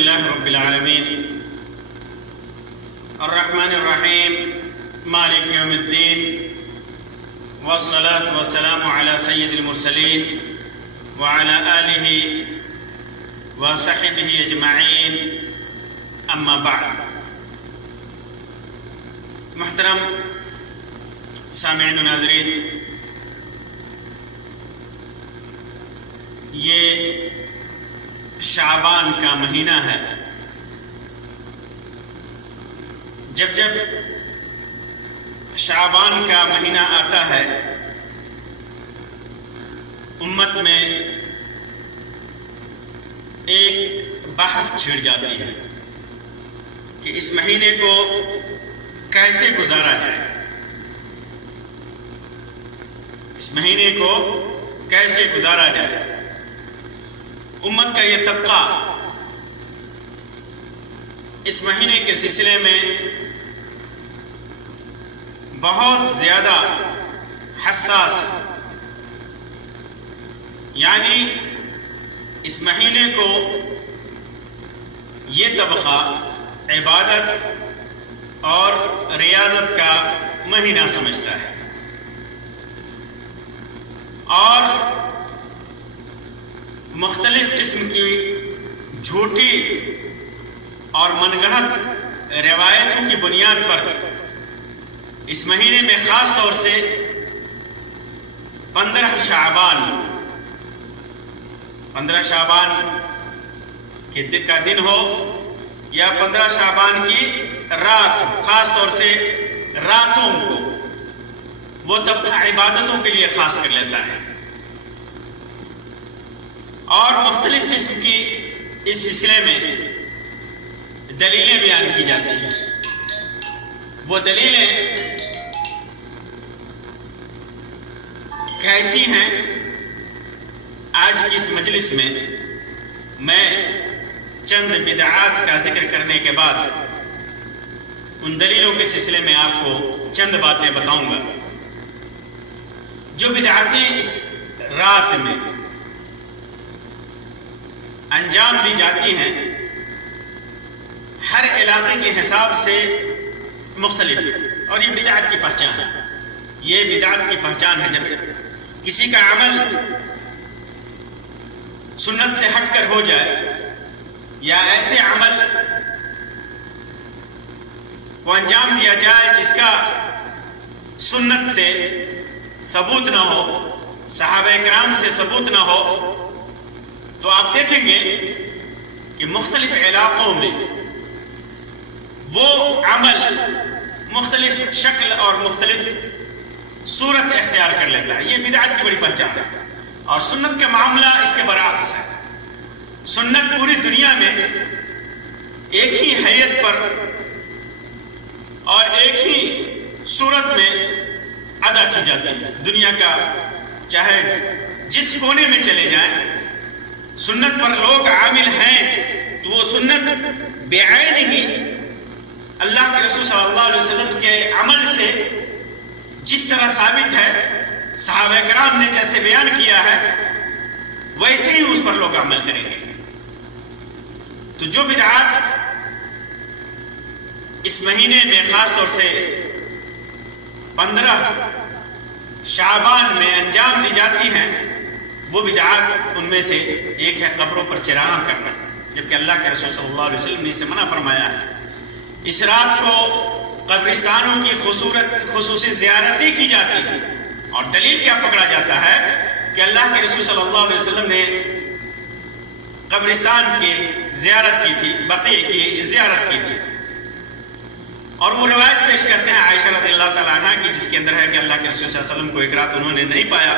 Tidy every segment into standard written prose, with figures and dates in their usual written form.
لله رب العالمين الرحمن الرحيم مالك يوم الدين والصلاة والسلام على سيد المرسلين وعلى آله وصحبه أجمعين أما بعد. محترم سامعین و ناظرین، یہ شعبان کا مہینہ ہے. جب جب شعبان کا مہینہ آتا ہے امت میں ایک بحث چھڑ جاتی ہے کہ اس مہینے کو کیسے گزارا جائے، اس مہینے کو کیسے گزارا جائے. امت کا یہ طبقہ اس مہینے کے سلسلے میں بہت زیادہ حساس ہے. یعنی اس مہینے کو یہ طبقہ عبادت اور ریاضت کا مہینہ سمجھتا ہے اور مختلف قسم کی جھوٹی اور من گھڑت روایتوں کی بنیاد پر اس مہینے میں خاص طور سے 15 شعبان کا دن ہو یا 15 شعبان کی رات، خاص طور سے راتوں کو وہ طبقہ عبادتوں کے لیے خاص کر لیتا ہے اور مختلف قسم کی اس سلسلے میں دلیلیں بیان کی جاتی ہیں. وہ دلیلیں کیسی ہیں؟ آج کی اس مجلس میں چند بدعات کا ذکر کرنے کے بعد ان دلیلوں کے سلسلے میں آپ کو چند باتیں بتاؤں گا. جو بدعاتیں اس رات میں انجام دی جاتی ہیں ہر علاقے کے حساب سے مختلف ہے اور یہ بدعت کی پہچان ہے. یہ بدعت کی پہچان ہے جب کسی کا عمل سنت سے ہٹ کر ہو جائے یا ایسے عمل کو انجام دیا جائے جس کا سنت سے ثبوت نہ ہو، صحابہ کرام سے ثبوت نہ ہو، تو آپ دیکھیں گے کہ مختلف علاقوں میں وہ عمل مختلف شکل اور مختلف صورت اختیار کر لیتا ہے. یہ بدعت کی بڑی پہچان ہے اور سنت کا معاملہ اس کے برعکس ہے. سنت پوری دنیا میں ایک ہی حیت پر اور ایک ہی صورت میں ادا کی جاتی ہے. دنیا کا چاہے جس کونے میں چلے جائیں، سنت پر لوگ عامل ہیں تو وہ سنت بعین ہی اللہ کے رسول صلی اللہ علیہ وسلم کے عمل سے جس طرح ثابت ہے، صحابہ کرام نے جیسے بیان کیا ہے ویسے ہی اس پر لوگ عمل کریں گے. تو جو بدعات اس مہینے میں خاص طور سے 15 شعبان میں انجام دی جاتی ہیں، وہ بدعات ان میں سے ایک ہے قبروں پر چراغاں کرنا، جبکہ اللہ کے رسول صلی اللہ علیہ وسلم نے اسے منع فرمایا ہے. اس رات کو قبرستانوں کی خصوصی زیارتیں کی جاتی ہے اور دلیل کیا پکڑا جاتا ہے کہ اللہ کے رسول صلی اللہ علیہ وسلم نے قبرستان کی زیارت کی تھی، بقیع کی زیارت کی تھی. اور وہ روایت پیش کرتے ہیں عائشہ رضی اللہ تعالیٰ عنہ کی، جس کے اندر ہے کہ اللہ کے رسول صلی اللہ علیہ وسلم کو ایک رات انہوں نے نہیں پایا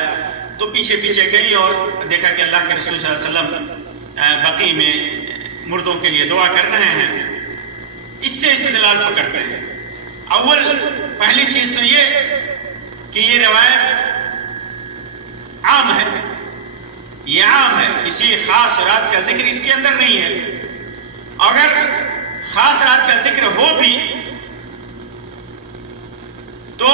تو پیچھے پیچھے گئی اور دیکھا کہ اللہ کے رسول صلی اللہ علیہ وسلم بقیع میں مردوں کے لیے دعا کر رہے ہیں. اس سے استدلال پکڑتے ہیں. پہلی چیز تو یہ کہ یہ روایت عام ہے، یہ عام ہے، کسی خاص رات کا ذکر اس کے اندر نہیں ہے. اگر خاص رات کا ذکر ہو بھی تو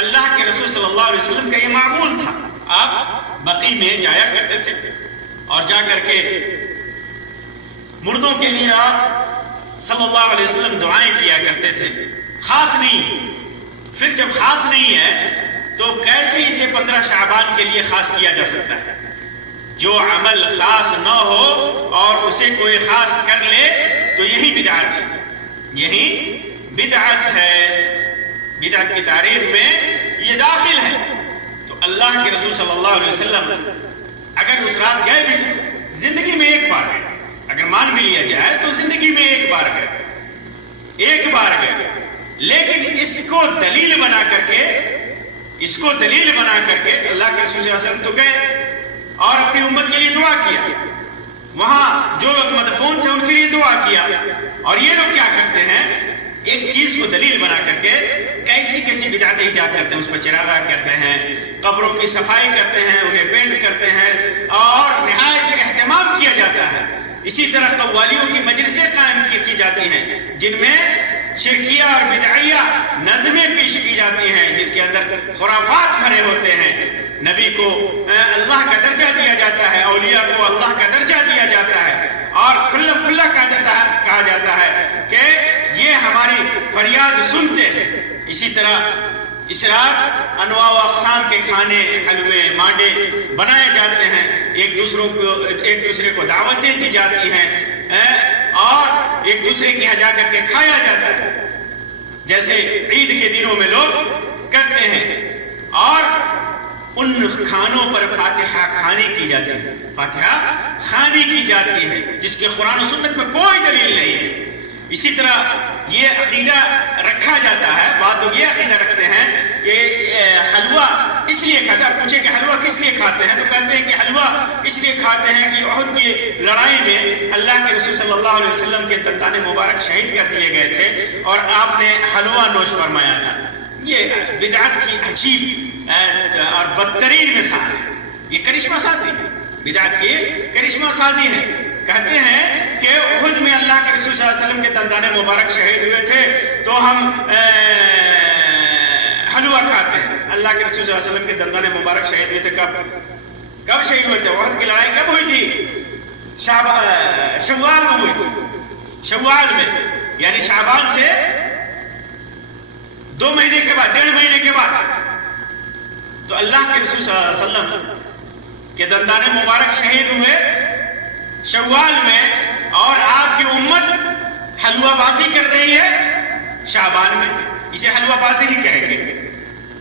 اللہ کے رسول صلی اللہ علیہ وسلم کا یہ معمول تھا. آپ بقیع میں جایا کرتے تھے اور جا کر کے مردوں کے لیے آپ صلی اللہ علیہ وسلم دعائیں کیا کرتے تھے، خاص نہیں۔ پھر جب خاص نہیں ہے تو کیسے اسے 15 شعبان کے لیے خاص کیا جا سکتا ہے؟ جو عمل خاص نہ ہو اور اسے کوئی خاص کر لے تو یہی بدعت ہے، یہی بدعت ہے، بدعت کی تعریف میں یہ داخل ہے۔ تو اللہ کے رسول صلی اللہ علیہ وسلم اگر اس رات گئے بھی، زندگی میں ایک بار گئے، اگر مان بھی لیا جائے تو زندگی میں ایک بار گئے، لیکن اس کو دلیل بنا کر کے اللہ کے رسول صلی اللہ علیہ وسلم تو گئے اور اپنی امت کے لیے دعا کیا، وہاں جو لوگ مدفون تھے ان کے لیے دعا کیا، اور یہ لوگ کیا کرتے ہیں؟ ایک چیز کو دلیل بنا کر کے کیسی بدعتیں ایجاد کرتے ہیں، اس پر چراغاں کرتے ہیں، قبروں کی صفائی کرتے ہیں، انہیں پینٹ کرتے ہیں، اور نہایت اہتمام کیا جاتا ہے۔ اسی طرح قوالیوں کی مجلسیں قائم کی جاتی ہیں جن میں شرکیہ اور بدعیہ نظمیں پیش کی جاتی ہیں، جس کے اندر خرافات بھرے ہوتے ہیں۔ نبی کو اللہ کا درجہ دیا جاتا ہے، اولیاء کو اللہ کا درجہ دیا جاتا ہے، اور کھلا کہا جاتا ہے کہ یہ ہماری فریاد سنتے ہیں۔ اسی طرح اس رات انواع و اقسام کے کھانے، حلوے، مانڈے بنائے جاتے ہیں، ایک دوسرے کو دعوتیں دی جاتی ہیں، اور ایک دوسرے کے یہاں جا کر کے کھایا جاتا ہے، جیسے عید کے دنوں میں لوگ کرتے ہیں۔ اور ان کھانوں پر فاتحہ خوانی کی جاتی ہے، جس کے قرآن و سنت میں کوئی دلیل نہیں ہے۔ اسی طرح یہ عقیدہ رکھا جاتا ہے، بعض لوگ یہ عقیدہ رکھتے ہیں کہ حلوہ اس لیے کھاتا ہے، پوچھے کہ حلوہ کس لیے کھاتے ہیں تو کہتے ہیں کہ حلوہ اس لیے کھاتے ہیں کہ احد کی لڑائی میں اللہ کے رسول صلی اللہ علیہ وسلم کے دندان مبارک شہید کر دیے گئے تھے اور آپ نے حلوہ نوش فرمایا تھا۔ یہ بدعت کی عجیب اور بدترین مثال ہے، یہ کرشمہ سازی ہے، بدعت کی کرشمہ سازی ہے۔ کہتے ہیں کہ احد میں اللہ کے رسول صلی اللہ علیہ وسلم کے دندان مبارک شہید ہوئے تھے تو ہم حلوہ کھاتے ہیں۔ اللہ کے رسول صلی اللہ علیہ وسلم کے دندان مبارک شہید ہوئے تھے، کب شہید ہوئے تھے؟ احد کی لڑائی کب ہوئی تھی؟ شوال میں ہوئی تھی، شوال میں، یعنی شعبان سے 2 مہینے کے بعد، 1.5 مہینے کے بعد۔ تو اللہ کے رسول صلی اللہ علیہ وسلم کے دندان مبارک شہید ہوئے شوال میں، اور آپ کی امت حلوہ بازی کر رہی ہے شعبان میں۔ اسے حلوہ بازی ہی کہیں گے،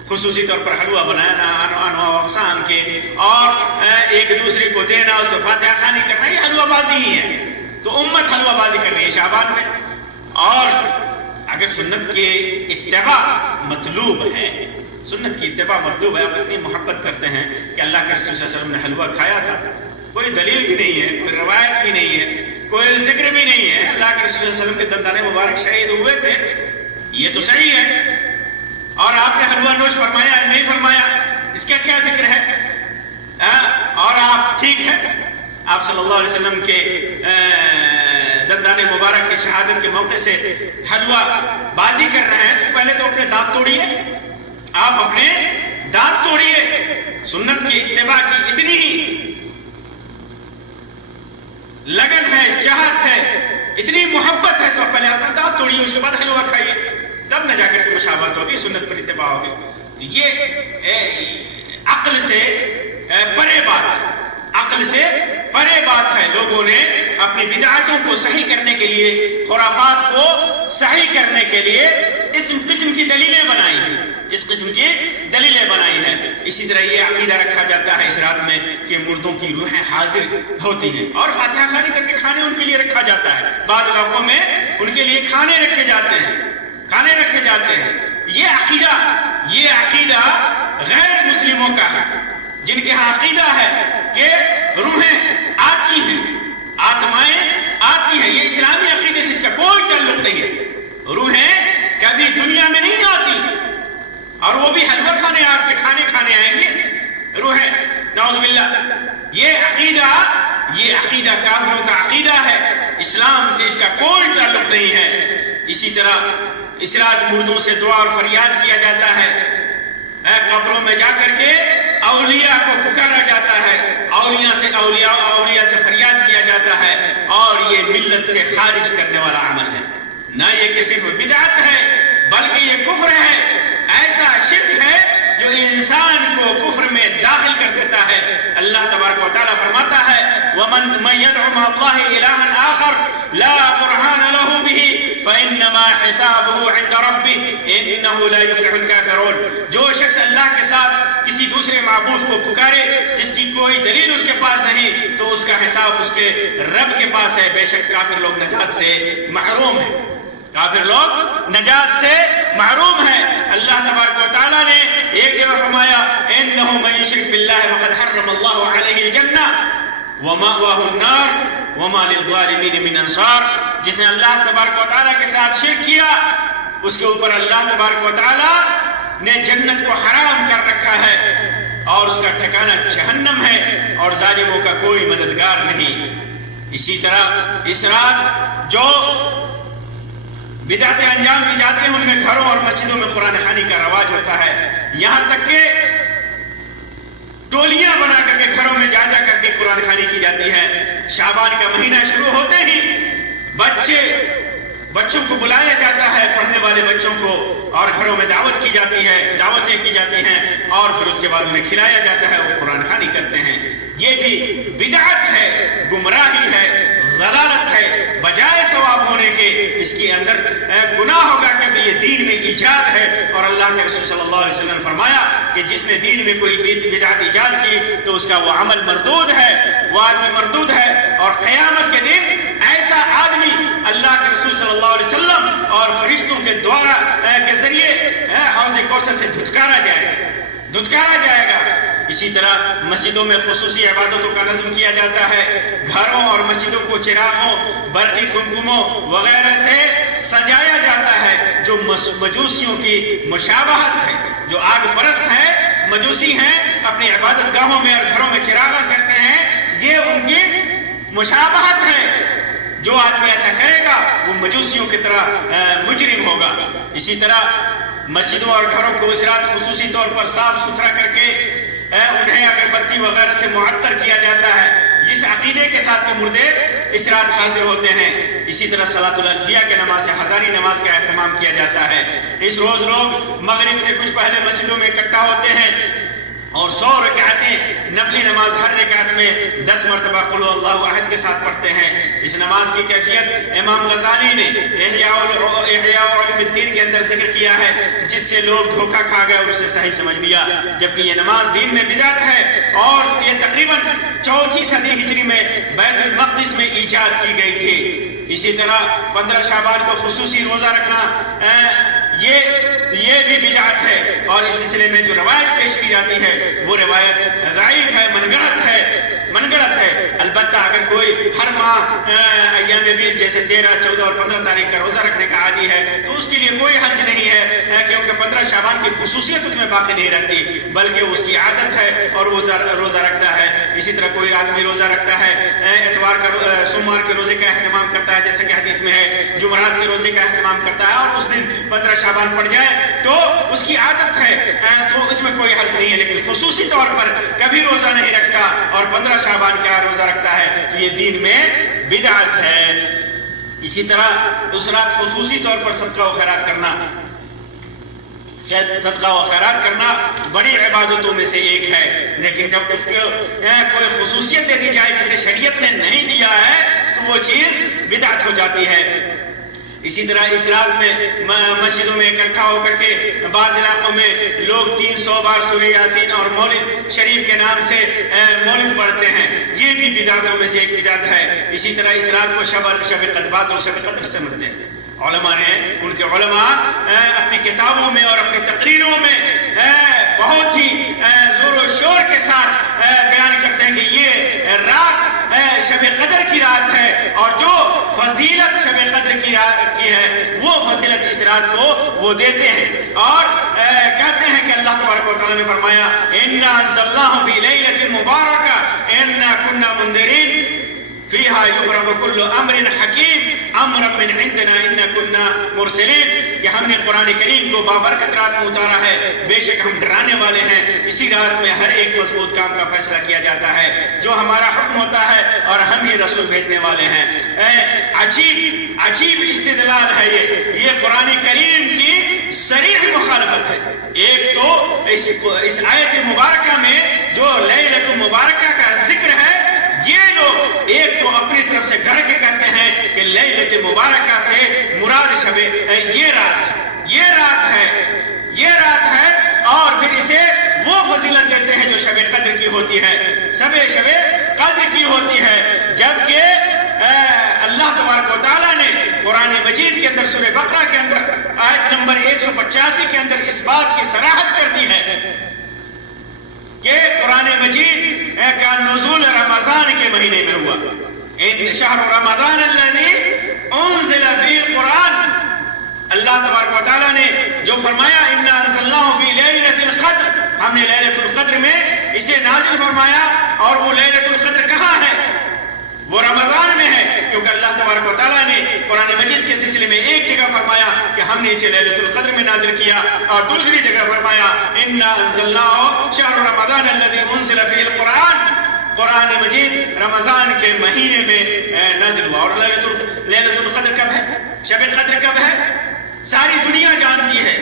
خصوصی طور پر حلوہ بنانا انواع اقسام کے، اور ایک دوسرے کو دینا، اس کو فاتحہ خوانی کرنا، یہ حلوہ بازی ہی ہے۔ تو امت حلوہ بازی کر رہی ہے شعبان میں۔ اور اگر سنت کی اتباع مطلوب ہے، سنت کی اتباع مطلوب ہے، آپ اتنی محبت کرتے ہیں کہ اللہ کے رسول صلی اللہ علیہ وسلم نے حلوہ کھایا تھا، کوئی دلیل بھی نہیں ہے، کوئی روایت بھی نہیں ہے، کوئی ذکر بھی نہیں ہے، اللہ کے رسول صلی اللہ علیہ وسلم کے دندان مبارک شہید ہوئے تھے، یہ تو صحیح ہے، اور آپ نے حلوہ نوش فرمایا نہیں فرمایا، اس کا کیا ذکر ہے؟ اور آپ ٹھیک ہے، آپ صلی اللہ علیہ وسلم کے دندان مبارک کی شہادت کے موقع سے حلوہ بازی کر رہے ہیں، تو پہلے تو اپنے دانت توڑیے، آپ اپنے دانت توڑیے۔ سنت کی اتباع کی اتنی ہی لگن ہے، چاہت ہے، اتنی محبت ہے، تو پہلے اپنا دانت توڑیے، اس کے بعد حلوہ کھائیے، تب نہ جا کر کے مشابہت ہوگی، سنت پر اتباع ہوگی۔ تو یہ عقل سے پرے بات ہے۔ لوگوں نے اپنی بدعاتوں کو صحیح کرنے کے لیے، خرافات کو صحیح کرنے کے لیے اس قسم کی دلیلیں بنائی ہیں، اسی طرح یہ عقیدہ رکھا جاتا ہے اس رات میں کہ مردوں کی روحیں حاضر ہوتی ہیں، اور فاتحہ خوانی کر کے کھانے ان کے لیے رکھا جاتا ہے، بعض علاقوں میں ان کے لیے کھانے رکھے جاتے ہیں۔ یہ عقیدہ غیر مسلموں کا ہے، جن کے ہاں عقیدہ ہے کہ روحیں آتی ہیں، آتمائیں آتی ہیں، یہ اسلامی عقیدے سے اس کا کوئی تعلق نہیں ہے۔ روحیں کبھی دنیا میں نہیں آتی، اور وہ بھی حلوہ کھانے آپ کے کھانے آئیں گے روحیں، نعوذ باللہ۔ یہ عقیدہ کافروں کا عقیدہ ہے، اسلام سے اس کا کوئی تعلق نہیں ہے۔ اسی طرح اس رات مردوں سے دعا اور فریاد کیا جاتا ہے، قبروں میں جا کر کے اولیاء کو پکارا جاتا ہے، اولیاء سے فریاد کیا جاتا ہے، اور یہ ملت سے خارج کرنے والا عمل ہے۔ نہ یہ کہ صرف بدعت ہے بلکہ یہ کفر ہے، ایسا شرک ہے جو انسان کو کفر میں داخل کر دیتا ہے۔ اللہ تبارک و تعالیٰ فرماتا ہے وَمَن يَدْعُ مَعَ اللَّهِ إِلَٰهًا آخَرَ لَا بُرْهَانَ لَهُ بِهِ فَإِنَّمَا حِسَابُهُ عِندَ رَبِّهِ إِنَّهُ لَا يُفْلِحُ الْكَافِرُونَ۔ جو شخص اللہ کے ساتھ کسی دوسرے معبود کو پکارے جس کی کوئی دلیل اس کے پاس نہیں، تو اس کا حساب اس کے رب کے پاس ہے۔ بے شک کافر لوگ نجات سے محروم ہیں، کافر لوگ نجات سے محروم ہیں۔ اللہ تبارک و تعالیٰ نے ایک جگہ فرمایا انہ من یشرک باللہ فقد حرم اللہ علیہ الجنہ ومأواہ النار وما للظالمین من انصار۔ جس نے اللہ تبارک و تعالیٰ کے ساتھ شرک کیا اس کے اوپر اللہ تبارک و تعالیٰ نے جنت کو حرام کر رکھا ہے، اور اس کا ٹھکانہ جہنم ہے، اور ظالموں کا کوئی مددگار نہیں۔ اسی طرح اس رات جو بدعتیں انجام دی جاتی ہیں ان میں گھروں اور مسجدوں میں قرآن خوانی کا رواج ہوتا ہے، یہاں تک کہ ٹولیاں بنا کر کے گھروں میں جا جا کر کے قرآن خوانی کی جاتی ہے۔ شعبان کا مہینہ شروع ہوتے ہی بچوں کو بلایا جاتا ہے، پڑھنے والے بچوں کو، اور گھروں میں دعوتیں کی جاتی ہیں، اور پھر اس کے بعد انہیں کھلایا جاتا ہے، وہ قرآن خوانی کرتے ہیں۔ یہ بھی بدعت ہے، گمراہی ہے، ضلالت ہے، بجائے ثواب ہونے کے اس کے اندر گناہ ہوگا، کیونکہ یہ دین میں ایجاد ہے، اور اللہ کے رسول صلی اللہ علیہ وسلم نے فرمایا کہ جس نے دین میں کوئی بدعت ایجاد کی تو اس کا وہ عمل مردود ہے، وہ آدمی مردود ہے، اور قیامت کے دن ایسا آدمی اللہ کے رسول صلی اللہ علیہ وسلم اور فرشتوں کے ذریعے حوض کوثر سے دھتکارا جائے گا۔ اسی طرح مسجدوں میں خصوصی عبادتوں کا نظم کیا جاتا ہے، گھروں اور مسجدوں کو چراغوں، برقی قمقموں وغیرہ سے سجایا جاتا ہے، جو مجوسیوں کی مشابہت ہے، جو آگ پرست ہے، مجوسی ہیں، اپنی عبادت گاہوں میں اور گھروں میں چراغاں کرتے ہیں، یہ ان کی مشابہت ہے۔ جو آدمی ایسا کرے گا وہ مجوسیوں کی طرح مجرم ہوگا۔ اسی طرح مسجدوں اور گھروں کو اس رات خصوصی طور پر صاف ستھرا کر کے انہیں اگربتی وغیرہ سے معطر کیا جاتا ہے، جس عقیدے کے ساتھ کہ مردے اس رات حاضر ہوتے ہیں۔ اسی طرح صلاۃ العلفیہ کے نماز سے ہزاری نماز کا اہتمام کیا جاتا ہے۔ اس روز لوگ مغرب سے کچھ پہلے مسجدوں میں اکٹھا ہوتے ہیں اور 100 رکعتیں نفلی نماز ہر رکعت میں 10 مرتبہ قل هو اللہ احد کے ساتھ پڑھتے ہیں۔ اس نماز کی کیفیت امام غزالی نے احیاء علوم الدین کے اندر ذکر کیا ہے، جس سے لوگ دھوکہ کھا گئے اور اسے صحیح سمجھ لیا، جبکہ یہ نماز دین میں بدعت ہے، اور یہ تقریباً 4 صدی ہجری میں بیت المقدس میں ایجاد کی گئی تھی۔ اسی طرح 15 شعبان کو خصوصی روزہ رکھنا یہ بھی بدعت ہے، اور اس سلسلے میں جو روایت پیش کی جاتی ہے وہ روایت ضعیف ہے، منگڑت ہے۔ البتہ اگر کوئی ہر ماہ ایام بیس جیسے 13، 14 اور 15 تاریخ کا روزہ رکھنے کا عادی ہے تو اس کے لیے کوئی حرج نہیں ہے، کیونکہ 15 شعبان کی خصوصیت اس میں باقی نہیں رہتی، بلکہ اس کی عادت ہے اور وہ روزہ رکھتا ہے۔ اسی طرح کوئی آدمی روزہ رکھتا ہے، سوموار کے روزے کا اہتمام کرتا ہے، جیسا کہ حدیث میں ہے، جمعرات کے روزے کا اہتمام کرتا ہے، اور اس دن 15 شعبان پڑ جائے تو اس کی عادت ہے، تو اس میں کوئی حرج نہیں ہے۔ لیکن خصوصی طور پر کبھی روزہ نہیں رکھتا اور 15 شعبان کا روزہ رکھتا ہے تو یہ دین میں بدعت ہے۔ اسی طرح اس رات خصوصی طور پر صدقہ و خیرات کرنا بڑی عبادتوں میں سے ایک ہے، لیکن جب اس کو کوئی خصوصیت دے دی جائے جسے شریعت نے نہیں دیا ہے تو وہ چیز بدعت ہو جاتی ہے۔ اسی طرح اس رات میں مسجدوں میں اکٹھا ہو کر کے بعض علاقوں میں لوگ 300 بار سورہ یاسین اور مولد شریف کے نام سے مولد پڑھتے ہیں، یہ بھی بدعتوں میں سے ایک بدعت ہے۔ اسی طرح اس رات کو شب قدبات اور شب قدر سمجھتے ہیں۔ علماء نے، ان کے علماء اپنی کتابوں میں اور اپنی تقریروں میں بہت ہی زور و شور کے ساتھ بیان کرتے ہیں کہ یہ رات شب قدر کی رات ہے، اور جو فضیلت شب قدر کی ہے وہ فضیلت اس رات کو وہ دیتے ہیں، اور کہتے ہیں کہ اللہ تبارک و تعالیٰ نے فرمایا اِنَّا أَنزَلْنَاهُ فِي لَيْلَةٍ مُبَارَكَةٍ إِنَّا كُنَّا مُنذِرِينَ فِيهَا فیہا یفرغ کل امر حکیم امرا من عندنا انا کنا مرسلین، کہ ہم نے قرآن کریم کو بابرکت رات میں اتارا ہے، بے شک ہم ڈرانے والے ہیں، اسی رات میں ہر ایک مضبوط کام کا فیصلہ کیا جاتا ہے جو ہمارا حکم ہوتا ہے، اور ہم ہی رسول بھیجنے والے ہیں۔ عجیب استدلال ہے یہ قرآن کریم کی صریح مخالفت ہے۔ ایک تو اس آیت مبارکہ میں جو لیلۃ المبارکہ کا ذکر ہے، یہ لوگ ایک تو اپنی طرف سے گڑھ کے کہتے ہیں کہ لیلۃ مبارکہ سے مراد یہ رات ہے، اور پھر اسے وہ فضیلت دیتے ہیں جو شب قدر کی ہوتی ہے، شب قدر کی ہوتی ہے، جبکہ اللہ تبارک و تعالیٰ نے قرآن مجید کے اندر سورہ بقرہ کے اندر آیت نمبر 185 کے اندر اس بات کی صراحت کر دی ہے کہ قرآن مجید کا نزول رمضان کے مہینے میں ہوا۔ ان شہر رمضان الذی انزل فیہ القرآن، اللہ تبارک و تعالیٰ نے جو فرمایا انا انزلناہ فی لیلۃ القدر، ہم نے لیلۃ القدر میں اسے نازل فرمایا، اور وہ لیلۃ القدر کہاں ہے؟ وہ رمضان میں ہے، کیونکہ اللہ تبارک و تعالیٰ نے قرآن مجید کے سلسلے میں ایک جگہ فرمایا کہ ہم نے اسے لیلۃ القدر میں نازل کیا، اور دوسری جگہ فرمایا انا انزلناہ شہر رمضان الذی انزل فیہ القرآن، قرآن مجید رمضان کے مہینے میں نازل ہوا۔ اور لیلۃ القدر کب ہے؟ شب قدر کب ہے؟ ساری دنیا جانتی ہے،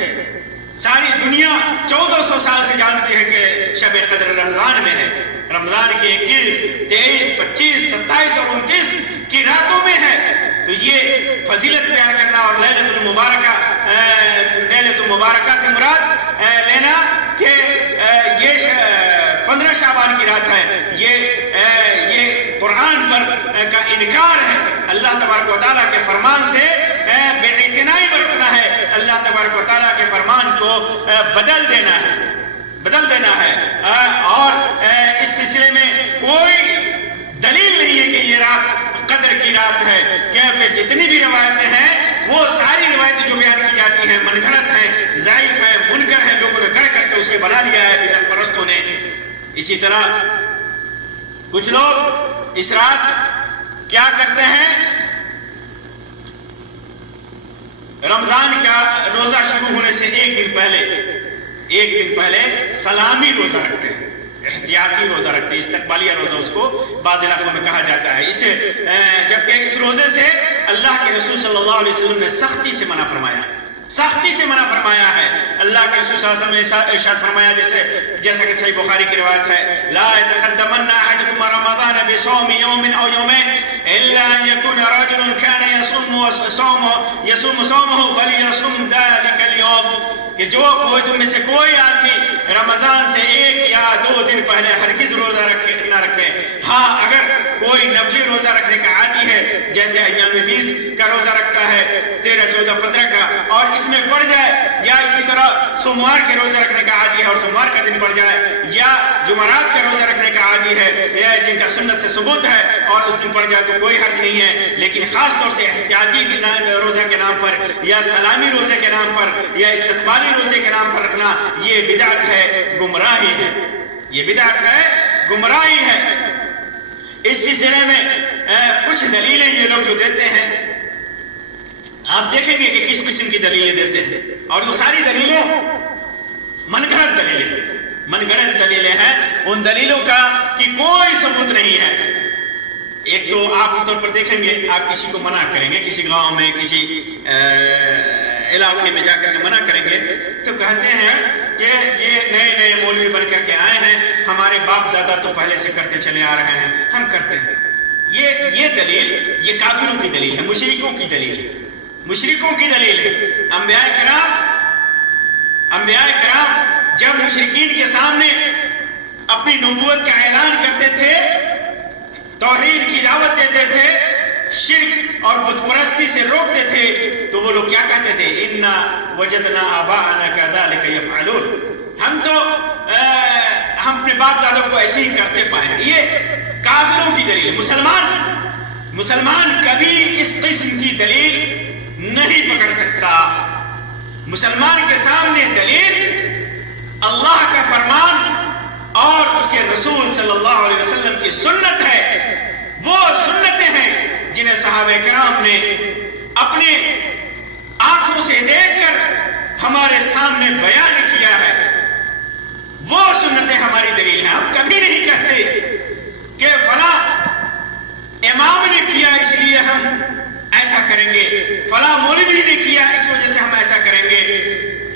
ساری دنیا 1400 سال سے جانتی ہے کہ شب قدر رمضان میں ہے، رمضان کے 21، 23، 25، 27 اور 29 کی راتوں میں ہے۔ تو یہ فضیلت بیان کرنا اور لیلۃ المبارکہ سے مراد لینا کہ یہ 15 شعبان کی رات ہے، یہ قرآن پر کا انکار ہے، اللہ تبارک و تعالیٰ کے فرمان سے بے اعتنائی برتنا ہے، اللہ تبارک و تعالیٰ کے فرمان کو بدل دینا ہے، اور اس سلسلے میں کوئی دلیل نہیں ہے کہ یہ رات قدر کی رات ہے، کیونکہ جتنی بھی روایتیں ہیں وہ ساری روایتیں جو بیان کی جاتی ہیں من گھڑت ہیں، ضعیف ہیں، منکر ہیں، لوگوں نے گڑھ کر کے اسے بنا لیا ہے بدعت پرستوں نے۔ اسی طرح کچھ لوگ اس رات کیا کرتے ہیں، رمضان کا روزہ شروع ہونے سے ایک دن پہلے سلامی روزہ رکھتے ہیں، احتیاطی روزہ رکھتے ہیں، استقبالیہ روزہ اس کو بعض علاقوں میں کہا جاتا ہے، اسے جبکہ اس روزے سے اللہ کے رسول صلی اللہ علیہ وسلم نے سختی سے منع فرمایا ہے۔ اللہ کے رسول صلی اللہ علیہ وسلم نے ارشاد فرمایا جیسا کہ صحیح بخاری کی روایت ہے، لا يتقدمن احدكم رمضان بصوم يوم او يومين الا ان يكون رجل كان يصوم صومه فليصوم ذلك اليوم، کہ جو کوئی تم میں سے کوئی آدمی رمضان سے 1 یا 2 دن پہلے ہرگز روزہ نہ رکھے، ہاں اگر کوئی نفلی روزہ رکھنے کا عادی ہے، جیسے ایام 20 کا روزہ رکھتا ہے، 13، 14، 15 کا، اور اس میں پڑ جائے، یا اسی طرح سوموار کے روزہ رکھنے کا عادی ہے اور سوموار کا دن پڑ جائے، یا جمعرات کا روزہ رکھنے کا عادی ہے، یا جن کا سنت سے ثبوت ہے اور اس دن پڑ جائے تو کوئی حرج نہیں ہے، لیکن خاص طور سے احتیاطی روزہ کے نام پر یا سلامی روزے کے نام پر یا استقبالی روزے کے نام پر رکھنا یہ بدعت ہے، گمراہی ہے۔ اس سلسلے میں کچھ دلیلیں یہ لوگ جو دیتے ہیں، آپ دیکھیں گے کہ کس قسم کی دلیلیں دیتے ہیں، اور وہ ساری دلیلیں من گھڑت دلیلیں ہیں، ان دلیلوں کی کوئی ثبوت نہیں ہے۔ ایک تو آپ طور پر دیکھیں گے، آپ کسی کو منع کریں گے، کسی گاؤں میں کسی علاقے میں جا کر کے منع کریں گے تو کہتے ہیں کہ یہ نئے مولوی بن کر کے آئے ہیں، ہمارے باپ دادا تو پہلے سے کرتے چلے آ رہے ہیں، ہم کرتے ہیں۔ یہ دلیل یہ کافروں کی دلیل ہے، مشرکوں کی دلیل ہے۔ انبیاء کرام جب مشرکین کے سامنے اپنی نبوت کا اعلان کرتے تھے، توحید کی دعوت دیتے تھے، شرک اور بت پرستی سے روکتے تھے، تو وہ لوگ کیا کہتے تھے؟ انا وجدنا آباءنا کذالک یفعلون، ہم اپنے باپ دادوں کو ایسے ہی کرتے پائے ہیں۔ یہ کافروں کی دلیل ہے۔ مسلمان کبھی اس قسم کی دلیل نہیں پکڑ سکتا۔ مسلمان کے سامنے دلیل اللہ کا فرمان اور اس کے رسول صلی اللہ علیہ وسلم کی سنت ہے، وہ سنتیں ہیں نے اپنے آنکھوں سے دیکھ کر ہمارے سامنے بیان کیا ہے، وہ سنتیں ہماری دلیل ہیں۔ ہم کبھی نہیں کہتے کہ فلاں امام نے کیا اس لیے ہم ایسا کریں گے، فلاں مولوی نے کیا اس وجہ سے ہم ایسا کریں گے،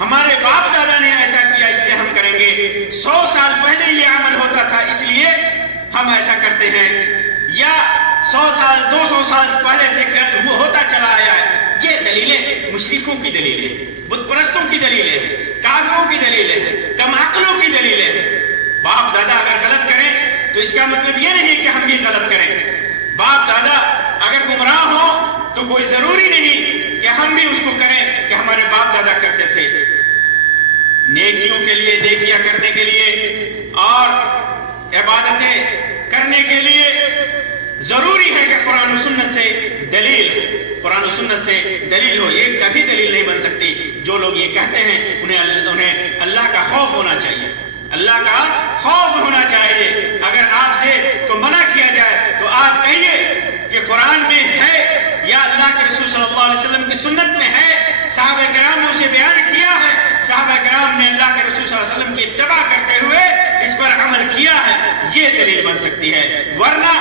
ہمارے باپ دادا نے ایسا کیا اس لیے ہم کریں گے، 100 سال پہلے یہ عمل ہوتا تھا اس لیے ہم ایسا کرتے ہیں، یا 100 سال 200 سال پہلے سے ہوتا چلا آیا ہے۔ یہ دلیلیں مشرکوں کی دلیلیں ہیں، بت پرستوں کی دلیلیں ہیں، کافروں کی دلیلیں ہیں، کم عقلوں کی دلیلیں ہیں۔ باپ دادا اگر غلط کریں تو اس کا مطلب یہ نہیں کہ ہم بھی غلط کریں۔ باپ دادا اگر گمراہ ہو تو کوئی ضروری نہیں کہ ہم بھی اس کو کریں کہ ہمارے باپ دادا کرتے تھے۔ نیکیوں کے لیے، نیکیاں کرنے کے لیے اور عبادتیں کرنے کے لیے ضروری ہے کہ قرآن و سنت سے دلیل، قرآن و سنت سے دلیل ہو۔ یہ کبھی دلیل نہیں بن سکتی۔ جو لوگ یہ کہتے ہیں انہیں اللہ کا خوف ہونا چاہیے، اللہ کا خوف ہونا چاہیے۔ اگر آپ سے تو منع کیا جائے تو آپ کہیے کہ قرآن میں ہے یا اللہ کے رسول صلی اللہ علیہ وسلم کی سنت میں ہے، صحابہ کرام نے اسے بیان کیا ہے، صحابہ کرام نے اللہ کے رسول صلی اللہ علیہ وسلم کی اتباع کرتے ہوئے اس پر عمل کیا ہے، یہ دلیل بن سکتی ہے۔ ورنہ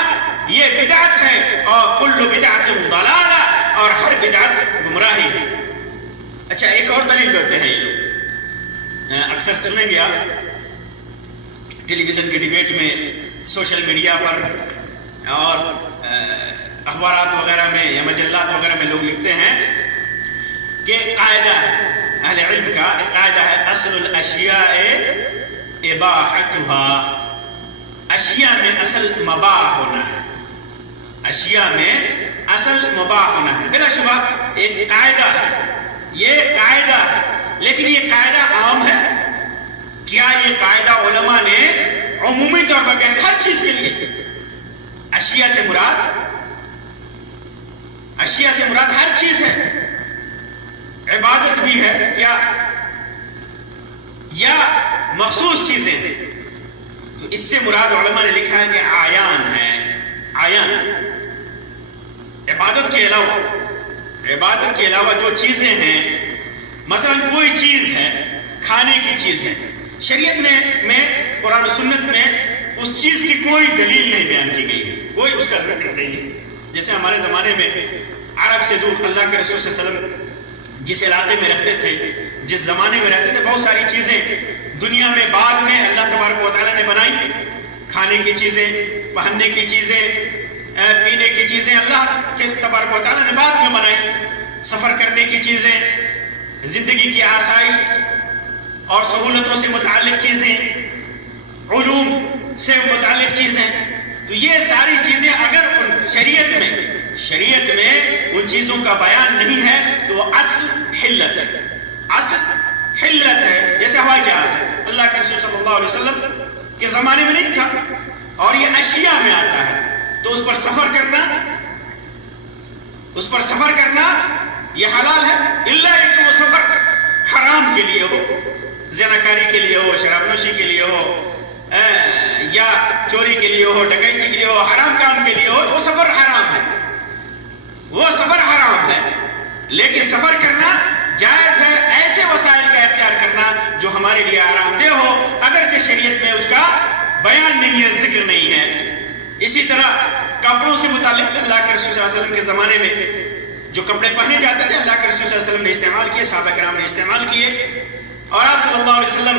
یہ بدعت ہے، اور کل بدعت ضلالہ، اور ہر بدعت گمراہی ہے۔ اچھا، ایک اور دلیل دیتے ہیں یہ لوگ، اکثر سنیں گے آپ ٹیلی ویژن کی ڈیبیٹ میں، سوشل میڈیا پر اور اخبارات وغیرہ میں یا مجلات وغیرہ میں لوگ لکھتے ہیں کہ قاعدہ ہے اہل علم کا، ایک قاعدہ ہے اصل الاشیاء اباحتها، اشیاء میں اصل مباح ہونا ہے، اشیاء میں اصل مباح ہونا ہے۔ بلا شبہ ایک قاعدہ ہے، یہ قاعدہ ہے، لیکن یہ قاعدہ عام ہے کیا؟ یہ قاعدہ علماء نے عمومی طور پر کہتے ہیں ہر چیز کے لیے؟ اشیاء سے مراد ہر چیز ہے، عبادت بھی ہے کیا، یا مخصوص چیزیں ہیں؟ تو اس سے مراد علماء نے لکھا ہے کہ عیان ہے، عیان۔ عبادت کے علاوہ جو چیزیں ہیں، مثلا کوئی چیز ہے، کھانے کی چیز ہے، شریعت میں قرآن و سنت میں اس چیز کی کوئی دلیل نہیں بیان کی گئی ہے، کوئی اس کا ذکر نہیں ہے۔ جیسے ہمارے زمانے میں عرب سے دور اللہ کے رسول صلی اللہ علیہ وسلم جس علاقے میں رہتے تھے، جس زمانے میں رہتے تھے، بہت ساری چیزیں دنیا میں بعد میں اللہ تبارک و تعالیٰ نے بنائی، کھانے کی چیزیں، پہننے کی چیزیں، پینے کی چیزیں اللہ کے تبارک و تعالیٰ نے بعد میں بنائی، سفر کرنے کی چیزیں، زندگی کی آسائش اور سہولتوں سے متعلق چیزیں، علوم سے متعلق چیزیں۔ تو یہ ساری چیزیں اگر شریعت میں ان چیزوں کا بیان نہیں ہے تو وہ اصل حلت ہے، اصل حلت ہے۔ جیسے ہوائی جہاز ہے، اللہ کے رسول صلی اللہ علیہ وسلم کے زمانے میں نہیں تھا اور یہ اشیاء میں آتا ہے، تو اس پر سفر کرنا یہ حلال ہے، الا کہ وہ سفر حرام کے لیے ہو، زناکاری کے لیے ہو، شراب نوشی کے لیے ہو، یا چوری کے لیے ہو، ڈکیتی کے لیے ہو، حرام کام کے لیے ہو، تو وہ سفر حرام ہے، وہ سفر حرام ہے۔ لیکن سفر کرنا جائز ہے، ایسے وسائل کا اختیار کرنا جو ہمارے لیے آرام دہ ہو، اگرچہ شریعت میں اس کا بیان نہیں ہے، ذکر نہیں ہے۔ اسی طرح کپڑوں سے متعلق اللہ کے رسول صلی اللہ علیہ وسلم کے زمانے میں جو کپڑے پہنے جاتے تھے، اللہ کے رسول صلی اللہ علیہ وسلم نے استعمال کیے، صحابہ کرام نے استعمال کیے، اور آپ صلی اللہ علیہ وسلم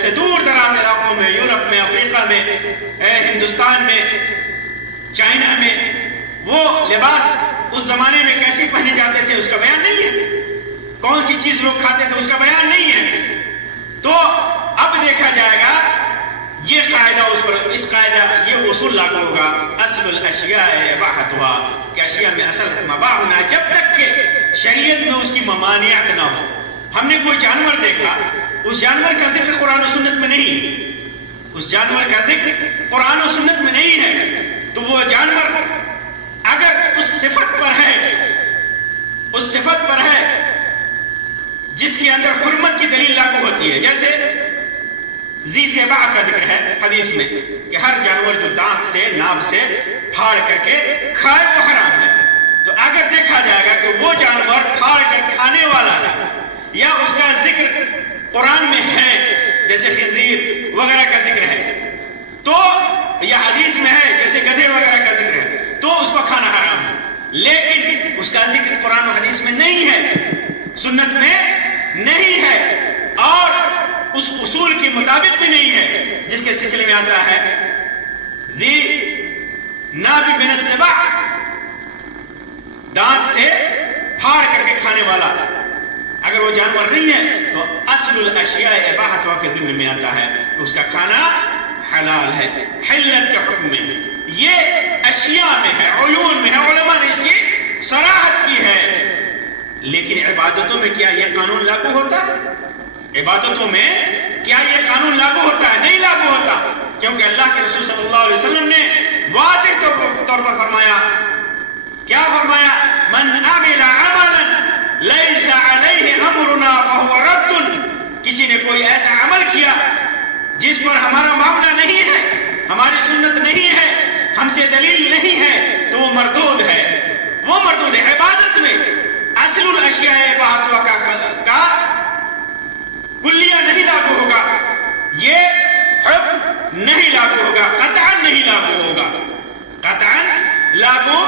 سے دور دراز علاقوں میں، یورپ میں، افریقہ میں، ہندوستان میں، چائنا میں، وہ لباس اس زمانے میں کیسے پہنے جاتے تھے اس کا بیان نہیں ہے، کون سی چیز لوگ کھاتے تھے اس کا بیان نہیں ہے۔ تو اب دیکھا جائے گا یہ قاعدہ اس قاعدہ یہ اصول لاگو ہوگا، اصل الاشیاء اباحتها، کہ اشیاء میں اصل مباح ہونا، جب تک کہ شریعت میں اس کی ممانعت نہ ہو۔ ہم نے کوئی جانور دیکھا، اس جانور کا ذکر قرآن و سنت میں نہیں ہے، اس جانور کا ذکر قرآن و سنت میں نہیں ہے، تو وہ جانور اگر اس صفت پر ہے جس کے اندر حرمت کی دلیل لاگو ہوتی ہے، جیسے ذی سبع کا ذکر ہے حدیث میں کہ ہر جانور جو دانت سے، ناب سے پھاڑ کر کے کھائے وہ حرام ہے، تو اگر دیکھا جائے گا کہ وہ جانور پھاڑ کر کھانے والا ہے یا اس کا ذکر قرآن میں ہے جیسے خنزیر وغیرہ کا ذکر ہے تو یا حدیث میں ہے جیسے گدھے وغیرہ کا ذکر ہے تو اس کو کھانا حرام ہے، لیکن اس کا ذکر قرآن و حدیث میں نہیں ہے، سنت میں نہیں ہے اور اس اصول کے مطابق بھی نہیں ہے جس کے سلسلے میں آتا ہے ذی ناب من السبع، دانت سے پھاڑ کر کے کھانے والا، اگر وہ جانور نہیں ہے تو اصل الاشیاء اباحتها کے ذمے میں آتا ہے کہ اس کا کھانا حلال ہے، حلت کے حکم میں ہے، یہ اشیاء میں ہے، عیون میں ہے، علماء نے اس کی صراحت کی ہے۔ لیکن عبادتوں میں کیا یہ قانون لاگو ہوتا ہے؟ عبادتوں میں کیا یہ قانون لاگو ہوتا ہے؟ نہیں لاگو ہوتا، کیونکہ اللہ کے رسول صلی اللہ علیہ وسلم نے واضح طور پر فرمایا، کیا فرمایا؟ من عمل عملا لیس علیہ امرنا فہو رد، کسی نے کوئی ایسا عمل کیا جس پر ہمارا معاملہ نہیں ہے، ہماری سنت نہیں ہے، ہم سے دلیل نہیں ہے تو وہ مردود ہے، وہ مردود ہے۔ عبادت میں اصل الاشیاء اباحتها کا کلیہ نہیں لاگو ہوگا، یہ حکم نہیں لاگو ہوگا، قطعاً نہیں لاگو ہوگا، قطعاً لاگو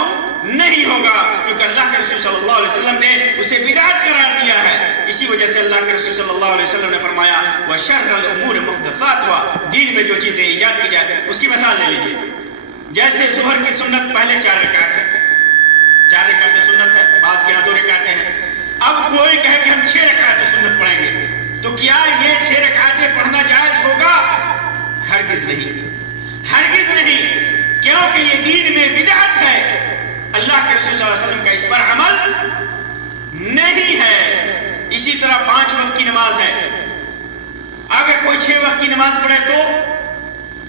نہیں ہوگا، کیونکہ اللہ کے رسول صلی اللہ علیہ وسلم نے اسے بدعت قرار دیا ہے۔ اسی وجہ سے اللہ کے رسول صلی اللہ علیہ وسلم نے فرمایا وَشَرَّ الْأُمُورِ مُحْدَثَاتُهَا، دین میں جو چیزیں ایجاد کی جائے اس کی مثال لے لیجیے، جیسے ظہر کی سنت پہلے 4 رکعت ہے، 4 رکعتیں سنت ہے، بعض کے یہاں 2 رکعتیں ہیں، اب کوئی کہے کہ ہم 6 رکعتیں سنت پڑھیں گے تو کیا یہ 6 رکعتیں پڑھنا جائز ہوگا؟ ہرگز نہیں، ہرگز نہیں، کیونکہ یہ دین میں بدعت ہے، اللہ کے رسول صلی اللہ علیہ وسلم کا اس پر عمل نہیں ہے۔ اسی طرح 5 وقت کی نماز ہے، اگر کوئی 6 وقت کی نماز پڑھے تو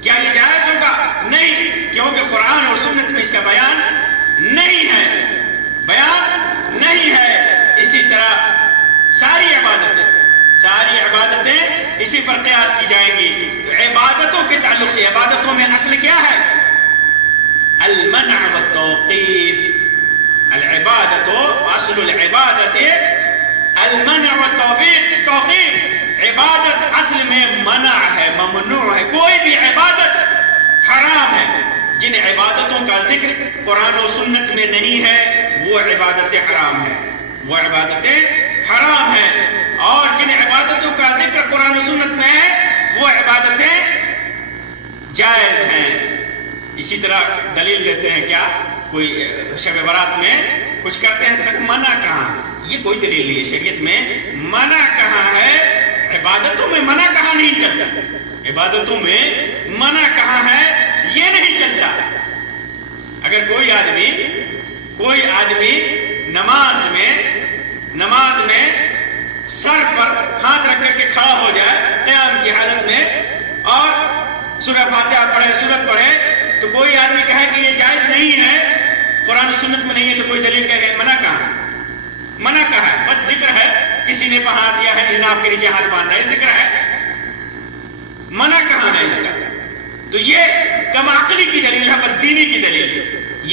کیا یہ جائز ہوگا؟ نہیں، کیونکہ قرآن اور سنت میں اس کا بیان نہیں ہے، بیان نہیں ہے۔ اسی طرح ساری عبادتیں اسی پر قیاس کی جائیں گی۔ تو عبادتوں کے تعلق سے عبادتوں میں اصل کیا ہے؟ المنع والتوقیف، العبادت اصل العبادت المنع والتوقیف، عبادت اصل میں منع ہے، ممنوع ہے، کوئی بھی عبادت حرام ہے، جن عبادتوں کا ذکر قرآن و سنت میں نہیں ہے وہ عبادتیں حرام ہیں، وہ عبادتیں حرام ہیں، اور جن عبادتوں کا ذکر قرآن و سنت میں ہے وہ عبادتیں جائز ہیں۔ اسی طرح دلیل دیتے ہیں، کیا کوئی شب برات میں کچھ کرتے ہیں تو کہتے ہیں منع کہاں ہے؟ یہ کوئی دلیل نہیں ہے، شریعت میں منع کہاں ہے؟ عبادتوں میں منع کہاں نہیں چلتا، عبادتوں میں منع کہاں ہے یہ نہیں چلتا۔ اگر کوئی آدمی نماز میں سر پر ہاتھ رکھ کر کے کھڑا ہو جائے قیام کی حالت میں اور سورہ فاتحہ پڑھے، سورت پڑھے، تو کوئی آدمی کہے کہ یہ جائز نہیں ہے، قرآن و سنت میں نہیں ہے، تو کوئی دلیل کہے گا منع کہاں ہے؟ منع کہاں ہے؟ بس ذکر ہے، کسی نے پہا دیا ہے جناب کے نیچے ہاتھ باندھا ہے، ذکر ہے، منع کہاں ہے اس کا؟ تو یہ کم عقلی کی دلیل ہے، بددینی کی دلیل ہے،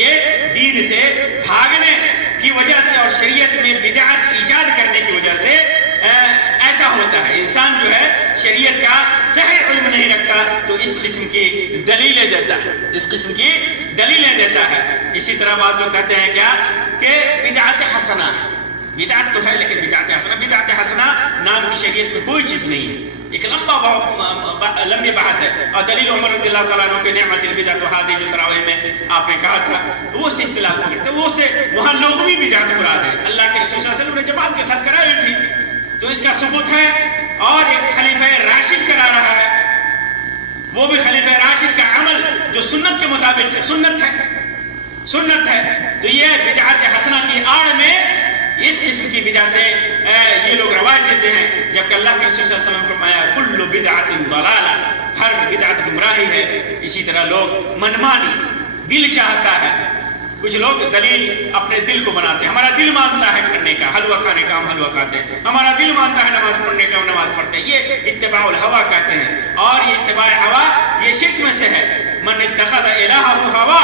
یہ دین سے بھاگنے کی وجہ سے اور شریعت میں بدعت ایجاد کرنے کی وجہ سے ایسا ہوتا ہے۔ انسان جو ہے شریعت کا صحیح علم نہیں رکھتا تو اس قسم کی دلیلیں دیتا ہے، اسی طرح بعض لوگ کہتے ہیں کیا کہ بدعت حسنہ ہے، بدعت تو ہے لیکن بدعت حسنہ نام کی شریعت میں کوئی چیز نہیں ہے، ایک لمبی بات ہے، اور دلیل عمر رضی اللہ تعالیٰ عنہ کے نعمت البدعۃ هذه جو تراویح میں آپ نے کہا تھا وہ سے اختلاف ہو گیا، وہ سے وہاں لغوی بدعت مراد ہے، اللہ کے رسول صلی اللہ علیہ وسلم نے جماعت کے ساتھ کرائی تھی تو اس کا ثبوت ہے، اور ایک خلیفہ راشد کرا رہا ہے، وہ بھی خلیفہ راشد کا عمل جو سنت کے مطابق ہے، سنت ہے، تو یہ بدعت حسنہ کی آڑ میں اس قسم کی بدعتیں یہ لوگ رواج دیتے ہیں، جبکہ اللہ کے رسول صلی اللہ علیہ وسلم نے فرمایا کل بدعت ضلالہ، ہر بدعت گمراہی ہے۔ اسی طرح لوگ منمانی، دل چاہتا ہے، کچھ لوگ دلیل اپنے دل کو بناتے ہیں، ہمارا دل مانتا ہے کرنے کا، حلوہ کھانے کا ہم حلوہ کھاتے ہیں، ہمارا دل مانتا ہے نماز پڑھنے کا ہم نماز پڑھتے ہیں، یہ اتباع الہوا کہتے ہیں، اور یہ اتباع ہوا یہ شرک میں سے ہے۔ من اتخذ الہہ ہوا،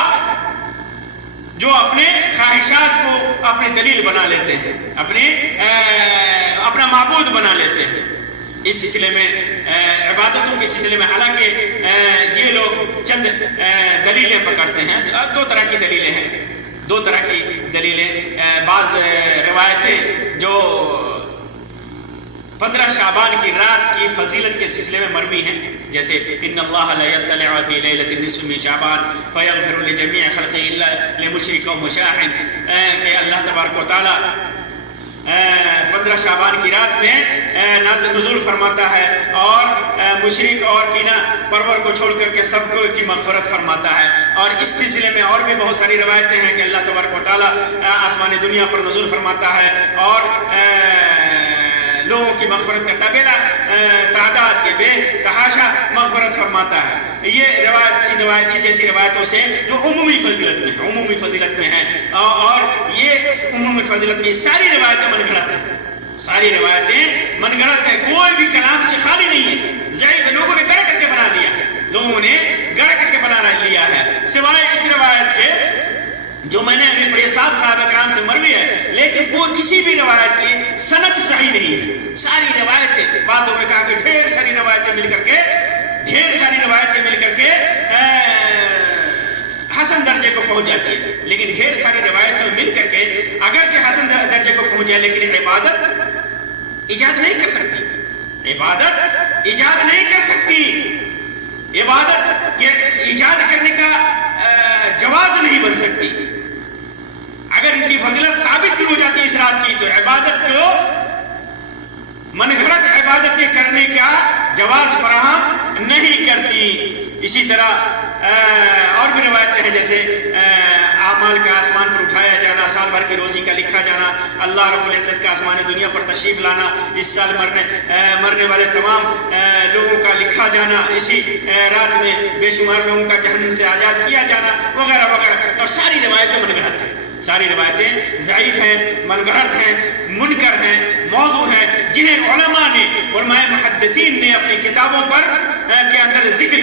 جو اپنے خواہشات کو اپنی دلیل بنا لیتے ہیں، اپنا معبود بنا لیتے ہیں اس سلسلے میں، عبادتوں کے سلسلے میں۔ حالانکہ یہ لوگ چند دلیلیں پکڑتے ہیں، دو طرح کی دلیلیں ہیں، دو طرح کی دلیلیں۔ بعض روایتیں جو 15 شعبان کی رات کی فضیلت کے سلسلے میں مروی ہیں، جیسے ان اللہ لا یطلع فی لیلۃ النصف من شعبان فیغفر لجمیع خلقہ الا لمشرک و مشاحن، کہ اللہ تبارک و تعالی 15 شعبان کی رات میں نزول فرماتا ہے اور مشرک اور کینہ پرور کو چھوڑ کر کے سب کو کی مغفرت فرماتا ہے۔ اور اس سلسلے میں اور بھی بہت ساری روایتیں ہیں کہ اللہ تبارک و تعالی آسمان دنیا پر نزول فرماتا ہے اور لوگوں کی مغفرت کرتا ہے، بلا تعداد کے بے تحاشا مغفرت فرماتا ہے۔ یہ روایت ان روایت جیسی روایتوں سے جو عمومی فضیلت میں ہیں، اور یہ عمومی فضیلت میں ساری روایتیں من گھڑت ہیں، ساری روایتیں من گھڑت ہیں، کوئی بھی کلام سے خالی نہیں ہے، ضعیف لوگوں نے گڑھ کر کے بنا لیا ہے، لوگوں نے گڑھ کر کے بنا لیا ہے، سوائے اس روایت کے جو میں نے ابھی پڑھی 7 صحابہ کرام سے مروی ہے، لیکن کوئی کسی بھی روایت کی سند صحیح نہیں ہے۔ ساری روایتیں، بعض لوگوں نے کہا کہ ڈھیر ساری روایتیں مل کر کے حسن درجے کو پہنچ جاتی ہے، لیکن ڈھیر ساری روایتیں مل کر کے اگرچہ حسن درجے کو پہنچ جائے، لیکن عبادت ایجاد نہیں کر سکتی، عبادت کے ایجاد کرنے کا جواز نہیں بن سکتی۔ اگر ان کی فضیلت ثابت بھی ہو جاتی ہے اس رات کی، تو عبادت کو من گھڑت عبادتیں کرنے کا جواز فراہم نہیں کرتی۔ اسی طرح اور بھی روایتیں ہیں، جیسے اعمال کا آسمان پر اٹھایا جانا، سال بھر کی روزی کا لکھا جانا، اللہ رب العزت کا آسمان دنیا پر تشریف لانا، اس سال مرنے والے تمام لوگوں کا لکھا جانا، اسی رات میں بے شمار لوگوں کا جہنم سے آزاد کیا جانا، وغیرہ وغیرہ۔ اور ساری روایتیں من گھڑت ہیں، ساری روایتیں ضعیف ہیں، من گھڑت ہیں، منکر ہیں، موضوع ہیں، جنہیں علماء محدثین نے اپنی کتابوں پر کے اندر ذکر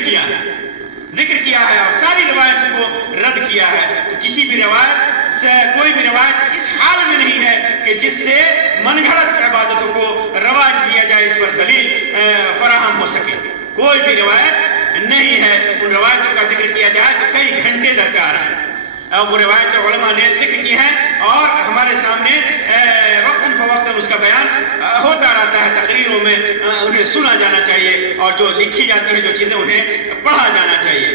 کیا ہے اور ساری روایتوں کو رد کیا ہے۔ تو کسی بھی روایت سے کوئی بھی روایت اس حال میں نہیں ہے کہ جس سے من گھڑت عبادتوں کو رواج دیا جائے، اس پر دلیل فراہم ہو سکے، کوئی بھی روایت نہیں ہے۔ ان روایتوں کا ذکر کیا جائے تو کئی گھنٹے درکار ہیں، وہ روایت علماء نے ذکر کی ہے اور ہمارے سامنے وقتاً فوقتاً اس کا بیان ہوتا رہتا ہے، تقریروں میں انہیں سنا جانا چاہیے، اور جو لکھی جاتی ہیں جو چیزیں انہیں پڑھا جانا چاہیے۔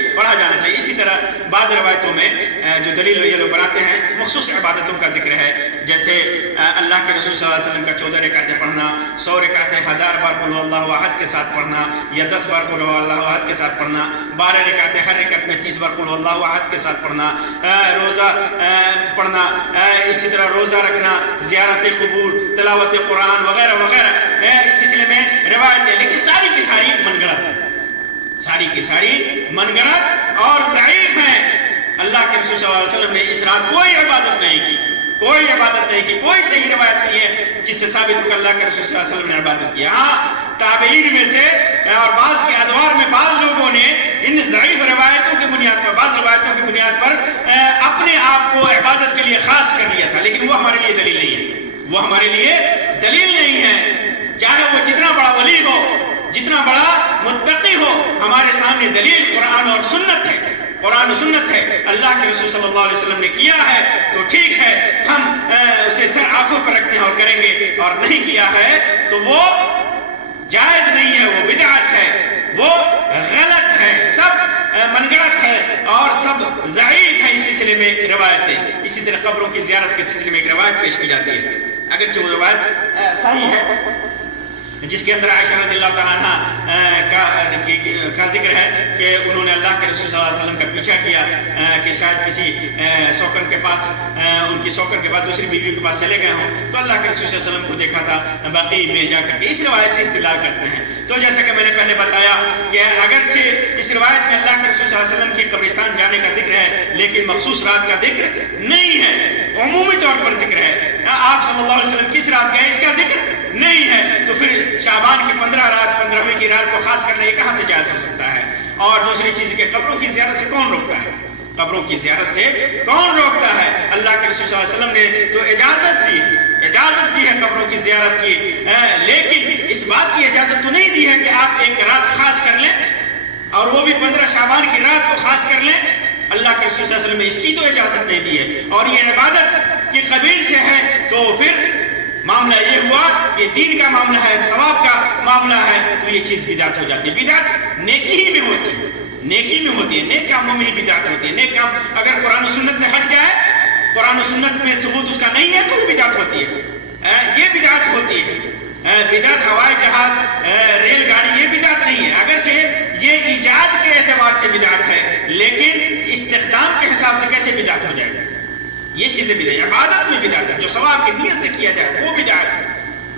اسی طرح بعض روایتوں میں جو دلیل یہ لوگ بناتے ہیں، مخصوص عبادتوں کا ذکر ہے، جیسے اللہ کے رسول صلی اللہ علیہ وسلم کا 14 رکعتیں پڑھنا، 100 رکعتیں 1000 بار قل اللہ احد کے ساتھ پڑھنا، یا 10 بار قل اللہ احد کے ساتھ پڑھنا، 12 رکعتیں ہر رکعت میں 30 بار قل اللہ احد کے ساتھ پڑھنا، روزہ پڑھنا، اسی طرح روزہ رکھنا، زیارت قبور، تلاوت قرآن وغیرہ وغیرہ، اس سلسلے میں روایتیں، لیکن ساری کی ساری من گھڑت ہیں، ساری کی ساری من گھڑت اور ضعیف ہیں۔ اللہ کے رسول صلی اللہ علیہ وسلم نے اس رات کوئی عبادت نہیں کی، کوئی صحیح روایت نہیں ہے جس سے ثابت ہو کہ اللہ کے رسول صلی اللہ علیہ وسلم نے عبادت کی۔ ہاں، تابعین میں سے اور بعض کے ادوار میں بعض لوگوں نے ان ضعیف روایتوں کی بنیاد پر، بعض روایتوں کی بنیاد پر اپنے آپ کو عبادت کے لیے خاص کر لیا تھا، لیکن وہ ہمارے لیے دلیل نہیں ہے، چاہے وہ جتنا بڑا ولی ہو، جتنا بڑا متقی ہو، ہمارے سامنے دلیل قرآن اور سنت ہے، اللہ کے رسول صلی اللہ علیہ وسلم نے کیا ہے تو ٹھیک ہے، ہم اسے سر آنکھوں پر رکھتے ہیں اور کریں گے، اور نہیں کیا ہے تو وہ جائز نہیں ہے، وہ بدعت ہے، وہ غلط ہے، سب من گھڑت ہے اور سب ضعیف ہے۔ اس سلسلے میں روایتیں، اسی طرح قبروں کی زیارت کے سلسلے میں ایک روایت پیش کی جاتی ہے، اگرچہ وہ روایت صحیح ہے، جس کے اندر عائشہ رضی اللہ تعالیٰ عنہ کا ذکر ہے کہ انہوں نے اللہ کے رسول صلی اللہ علیہ وسلم کا پیچھا کیا کہ شاید کسی سوکن کے پاس، ان کی سوکن کے بعد دوسری بیوی کے پاس چلے گئے ہوں، تو اللہ کے رسول صلی اللہ علیہ وسلم کو دیکھا تھا باقی میں جا کر کے۔ اس روایت سے اختلاف کرتے ہیں، تو جیسا کہ میں نے پہلے بتایا کہ اگرچہ اس روایت میں اللہ کے رسول صلی اللہ علیہ وسلم کی قبرستان جانے کا ذکر ہے، لیکن مخصوص رات کا ذکر نہیں ہے، عمومی طور پر ذکر ہے۔ آپ صلی اللہ علیہ وسلم کس رات گئے اس کا ذکر نہیں ہے، تو پھر شعبان کی 15ویں کی رات کو خاص کرنا یہ کہاں سے جائز ہو سکتا ہے؟ اور دوسری چیز کہ قبروں کی زیارت سے کون روکتا ہے؟ اللہ کے رسول صلی اللہ علیہ وسلم نے تو اجازت دی ہے قبروں کی زیارت کی، لیکن اس بات کی اجازت تو نہیں دی ہے کہ آپ ایک رات خاص کر لیں، اور وہ بھی 15 شعبان کی رات کو خاص کر لیں۔ اللہ کے رسول صلی اللہ علیہ وسلم نے اس کی تو اجازت نہیں دی ہے، اور یہ عبادت کی قبیل سے ہے، تو پھر معاملہ یہ ہوا کہ دین کا معاملہ ہے، ثواب کا معاملہ ہے، تو یہ چیز بدعت ہو جاتی ہے۔ بدعت نیکی ہی میں ہوتی ہے، نیک کاموں میں ہی بدعت ہوتی ہے۔ نیک کام اگر قرآن و سنت سے ہٹ جائے، قرآن و سنت میں ثبوت اس کا نہیں ہے، تو بھی بدعت ہوتی ہے، یہ بدعت ہوتی ہے۔ بدعت ہوائی جہاز، ریل گاڑی، یہ بدعت نہیں ہے، اگرچہ یہ ایجاد کے اعتبار سے بدعت ہے، لیکن استخدام کے حساب سے کیسے بدعت ہو جائے گا؟ یہ چیزیں بدعت، عبادت میں بدعت ہے، جو ثواب کی نیت سے کیا جائے وہ بدعت ہے،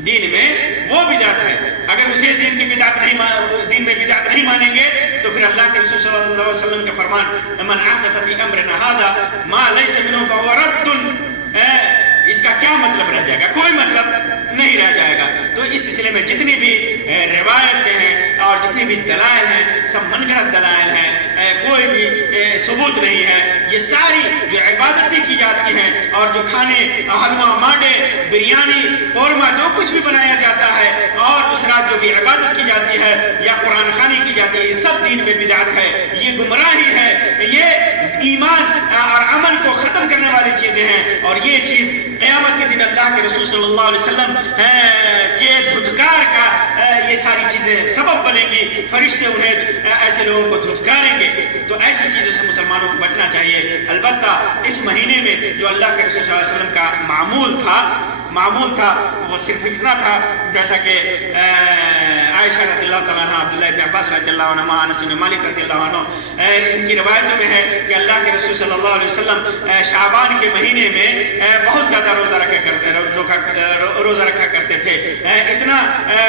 دین میں وہ بدعت ہے۔ اگر اسے دین میں بدعت نہیں مانیں گے تو پھر اللہ کے رسول صلی اللہ علیہ وسلم کا فرمان من احدث فی امرنا ھذا ما لیس منہ فہو رد، اس کا کیا مطلب رہ جائے گا؟ کوئی مطلب نہیں رہ جائے گا۔ تو اس سلسلے میں جتنی بھی روایتیں ہیں اور جتنی بھی دلائل ہیں، سب من گھڑت دلائل ہیں، کوئی بھی ثبوت نہیں ہے۔ یہ ساری جو عبادتیں کی جاتی ہیں اور جو کھانے، حلوہ، مانڈے، بریانی، قورمہ، جو کچھ بھی بنایا جاتا ہے، اور اس رات جو بھی عبادت کی جاتی ہے یا قرآن خوانی کی جاتی ہے، یہ سب دین میں بدعت ہے، یہ گمراہی ہے، یہ ایمان اور عمل کو ختم کرنے والی چیزیں ہیں، اور یہ چیز قیامت کے دن اللہ کے رسول صلی اللہ علیہ وسلم کے دھتکار کا یہ ساری چیزیں سبب بنیں گی، فرشتے انہیں ایسے لوگوں کو دھتکاریں گے۔ تو ایسی چیزوں سے مسلمانوں کو بچنا چاہیے۔ البتہ اس مہینے میں جو اللہ کے رسول صلی اللہ علیہ وسلم کا معمول تھا وہ صرف اتنا تھا، جیسا کہ عائشہ رضی اللہ تعالیٰ عنہ، عبداللہ ابن عباس رضی اللہ عنہ، انس بن مالک رضی اللہ عنہ، ان کی روایتوں میں ہے کہ اللہ کے رسول صلی اللہ علیہ وسلم شعبان کے مہینے میں بہت زیادہ روزہ رکھا کرتے تھے، اتنا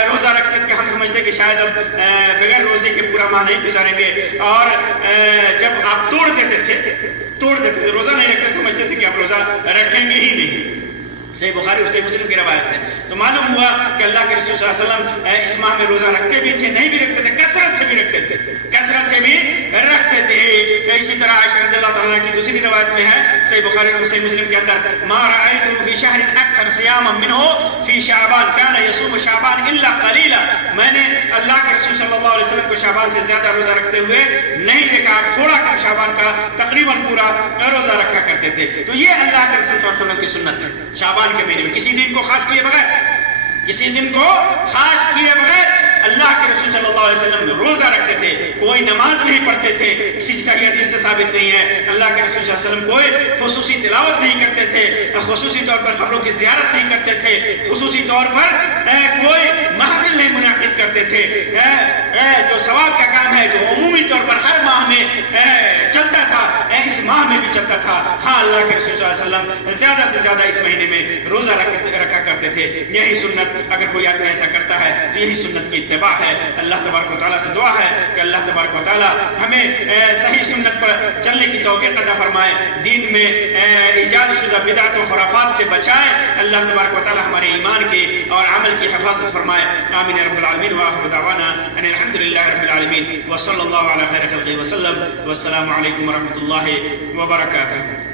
روزہ رکھتے تھے کہ ہم سمجھتے کہ شاید اب بغیر روزے کے پورا ماہ نہیں گزاریں گے، اور جب آپ توڑ دیتے تھے، روزہ نہیں رکھتے، سمجھتے تھے کہ آپ روزہ رکھیں گے ہی نہیں۔ صحیح بخاری اور صحیح مسلم کی روایت ہے۔ تو معلوم ہوا کہ اللہ کے رسول صلی اللہ علیہ وسلم اس ماہ میں روزہ رکھتے بھی تھے، نہیں بھی رکھتے تھے، کثرت سے بھی رکھتے تھے۔ اسی طرح عائشہ رضی اللہ تعالیٰ کی دوسری روایت میں ہے، صحیح بخاری اور صحیح مسلم کے اندر، ما رأیتہ فی شہر اکثر صیاما منہ فی شعبان کان یصوم شعبان الا قلیلا، میں نے اللہ کے رسول صلی اللہ علیہ وسلم کو شعبان سے زیادہ روزہ رکھتے ہوئے نہیں دیکھا، آپ تھوڑا کم شعبان کا تقریباً پورا روزہ رکھا کرتے تھے۔ تو یہ اللہ کے رسول صلی اللہ علیہ وسلم کی سنت ہے، شعبان کے مہینے میں کسی دن کو خاص کیے بغیر اللہ کے رسول صلی اللہ علیہ وسلم روزہ رکھتے تھے، کوئی نماز نہیں پڑھتے تھے، کسی صحیح حدیث سے ثابت نہیں ہے۔ اللہ کے رسول صلی اللہ علیہ وسلم کوئی خصوصی تلاوت نہیں کرتے تھے، خصوصی طور پر قبروں کی زیارت نہیں کرتے تھے، خصوصی طور پر کوئی محفل نہیں منعقد کرتے تھے۔ جو ثواب کا کام ہے، جو عمومی طور پر ہر ماہ میں چلتا تھا، اس ماہ میں بھی چلتا تھا۔ ہاں، اللہ کے رسول صلی اللہ علیہ وسلم زیادہ سے زیادہ اس مہینے میں روزہ رکھا کرتے تھے۔ یہی سنت، اگر کوئی آدمی ایسا کرتا ہے تو یہی سنت کی اتباع ہے۔ اللہ تبارک و تعالیٰ سے دعا ہے کہ اللہ تبارک و تعالیٰ ہمیں صحیح سنت پر چلنے کی توفیق عطا فرمائے، دین میں ایجاد شدہ بدعت و خرافات سے بچائے۔ اللہ تبارک و تعالیٰ ہمارے ایمان کی اور عمل کی حفاظت فرمائے۔ آمین رب العالمین، وآخر دعوانا ان الحمد للہ رب العالمین، وصلی اللہ علی خیر خلقہ وسلم، والسلام علیکم ورحمۃ اللہ وبرکاتہ۔